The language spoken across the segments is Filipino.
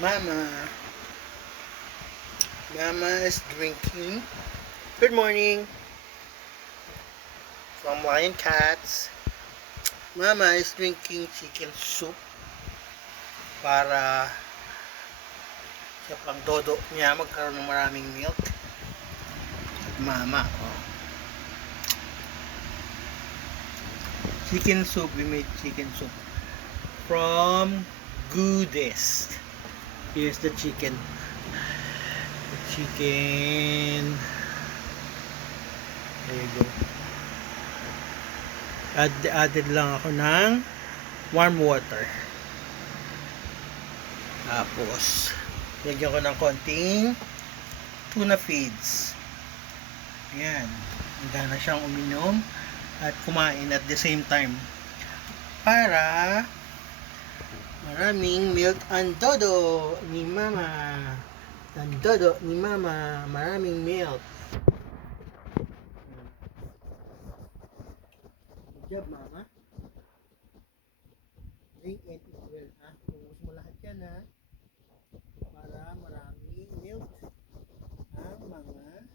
Mama. Mama is drinking. Good morning from Lion Cats. Mama is drinking chicken soup para sa pagdodo niya magkaroon ng maraming milk. Mama, chicken soup. We made chicken soup from Goodest. Here's the chicken. There you go. Added lang ako ng warm water. Tapos lagyan ko ng konting tuna feeds. Ayan. Handa na siyang uminom at kumain at the same time. Para maraming milk ang dodo ni Mama. Ang dodo ni Mama. Maraming milk. Good job, Mama. Drink and eat well, ha? Ubus mo lahat yan, ha? Para maraming milk ang mga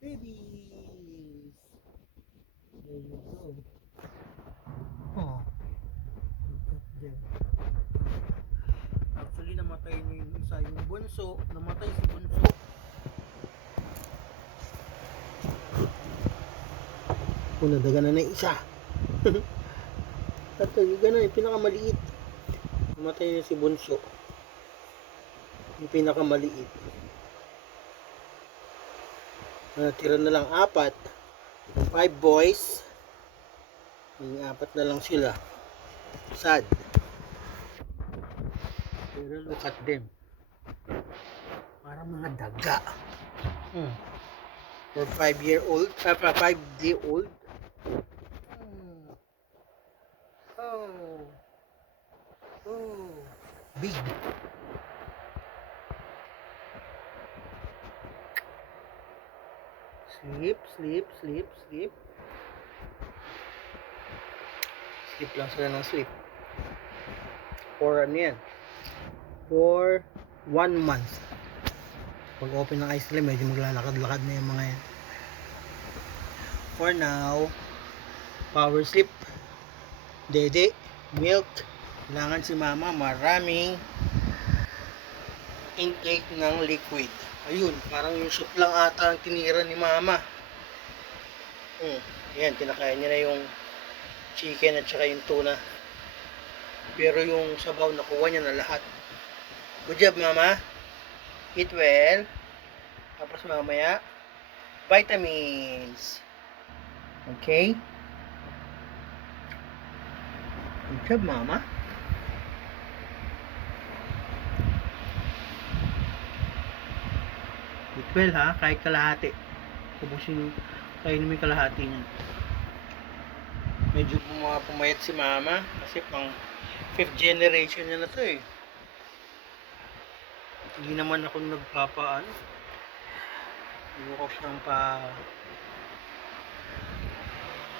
babies. There you go. Oh. Look at them. Actually, namatay niyo yung isa. Yung bunso. Namatay si bunso. Nadaga na isa. Tatagiga na yung pinakamaliit. Namatay na si bunso. Yung pinakamaliit. Natira na lang 4. 5 boys. Yung 4 na lang sila. Sad. Pero look at them. Parang mga daga. For 5-year-old. 5-day-old. Oh. Big. Sleep. Sleep lang sila ng sleep. For ano yan? For 1 month. Pag open ng ice cream, medyo maglalakad-lakad na yung mga yan. For now, power sleep. Dede, milk. Kailangan si Mama maraming intake ng liquid. Ayun, parang yung soup lang ata ang tinira ni Mama. Yan, kinakain niya na yung chicken at saka yung tuna. Pero yung sabaw nakuha niya na lahat. Good job, Mama. Eat well. Tapos mamaya, vitamins. Okay? Good job, Mama. Eat well, ha? Kahit kalahati. Kubusin, kainin mo yung kalahati niyan. Medyo pumayat si Mama. Kasi pang 5th generation niya na to eh. Hindi naman ako nagpapaano. Hindi ko siyang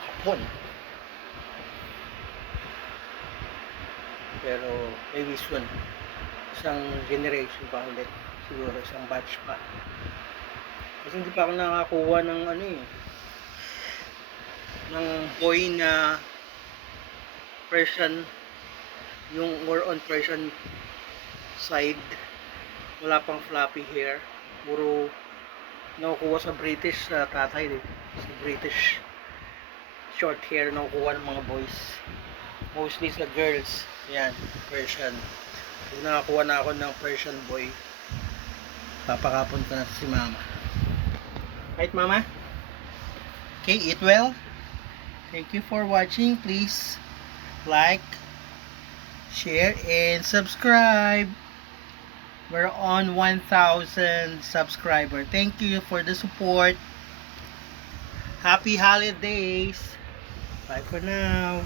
hapon. Pero maybe soon. Isang generation pa ulit. Siguro isang batch pa. Kasi hindi pa ako nakakuha ng ng boy na Persian, yung more on Persian side. Wala pang floppy hair. Puro nakukuha sa British tatay din. Sa British short hair nakukuha ng mga boys. Mostly sa girls. Yan, Persian. Pag nakakuha na ako ng Persian boy, papakapon ko na si Mama. Right, Mama? Okay, eat well. Thank you for watching. Please like, share, and subscribe. We're on 1,000 subscribers. Thank you for the support. Happy holidays. Bye for now.